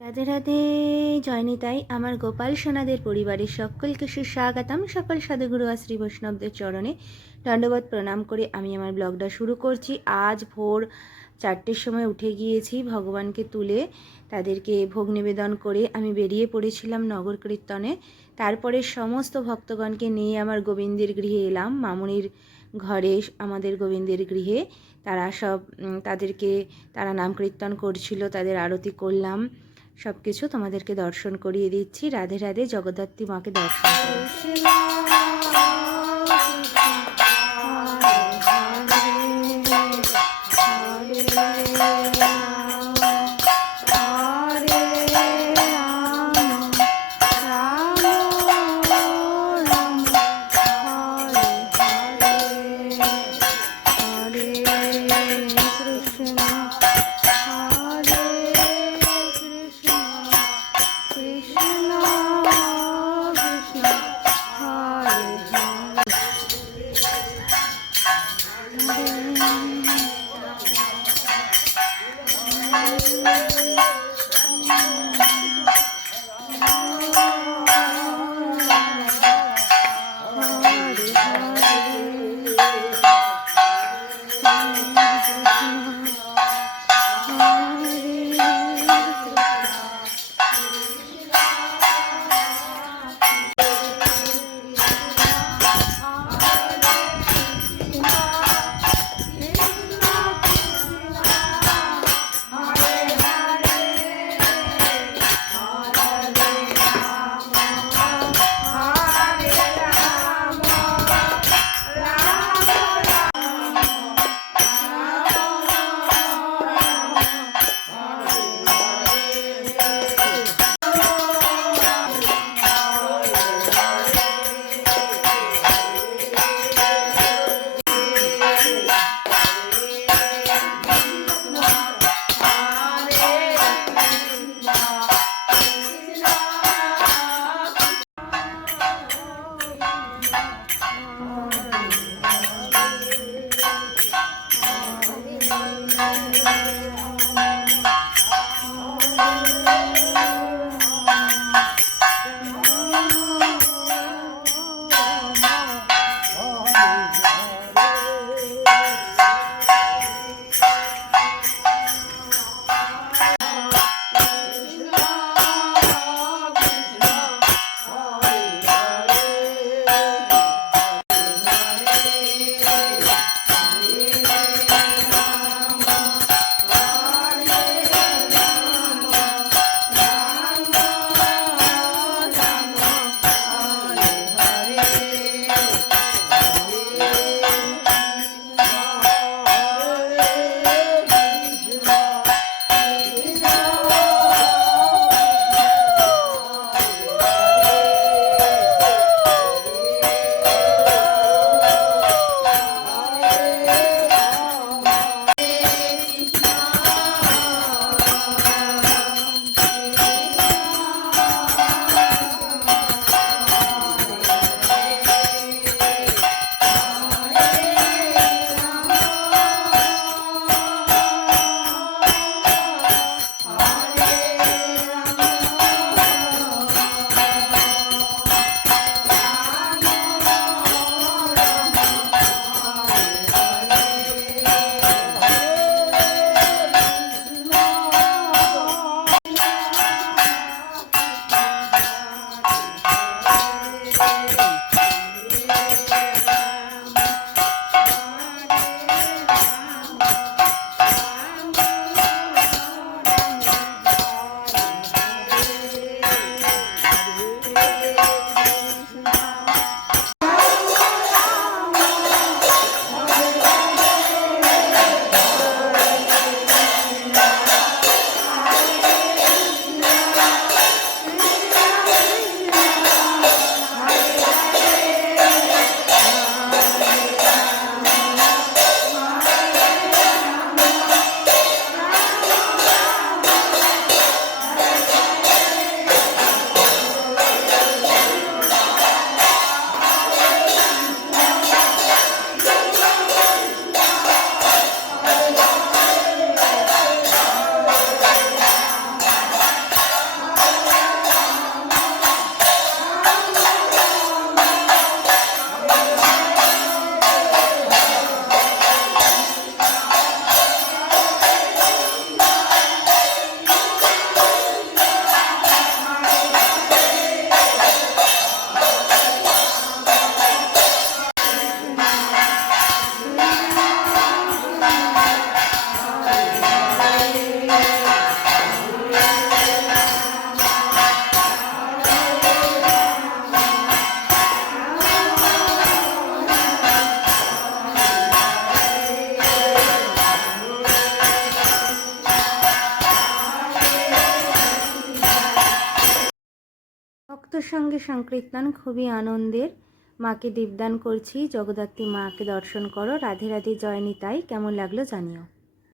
রাধে রাধে। জয়নিতাই আমার গোপাল সোনাদের পরিবারের সকলকে সুস্বাগতম। সকল সাধুগুরু আর শ্রী বৈষ্ণবদের চরণে দণ্ডবত প্রণাম করে আমি আমার ব্লগটা শুরু করছি। আজ ভোর 4টের সময় উঠে গিয়েছি, ভগবানকে তুলে তাদেরকে ভোগ নিবেদন করে আমি বেরিয়ে পড়েছিলাম নগর কীর্তনে। তারপরে সমস্ত ভক্তগণকে নিয়ে আমার গোবিন্দের গৃহে এলাম, মামুনির ঘরে, আমাদের গোবিন্দের গৃহে। তারা সব তারা নাম কীর্তন করছিল, তাদের আরতি করলাম, সব কিছু তোমাদেরকে দর্শন করিয়ে দিচ্ছি। রাধে রাধে। জগদ্ধাত্রী মাকে দর্শন করো। ভক্তর সঙ্গে সংকীর্তন খুবই আনন্দের। মাকে দীপদান করছি। জগদ্ধাত্রী মাকে দর্শন করো। রাধে রাধে, জয় নিতাই। কেমন লাগলো জানিও।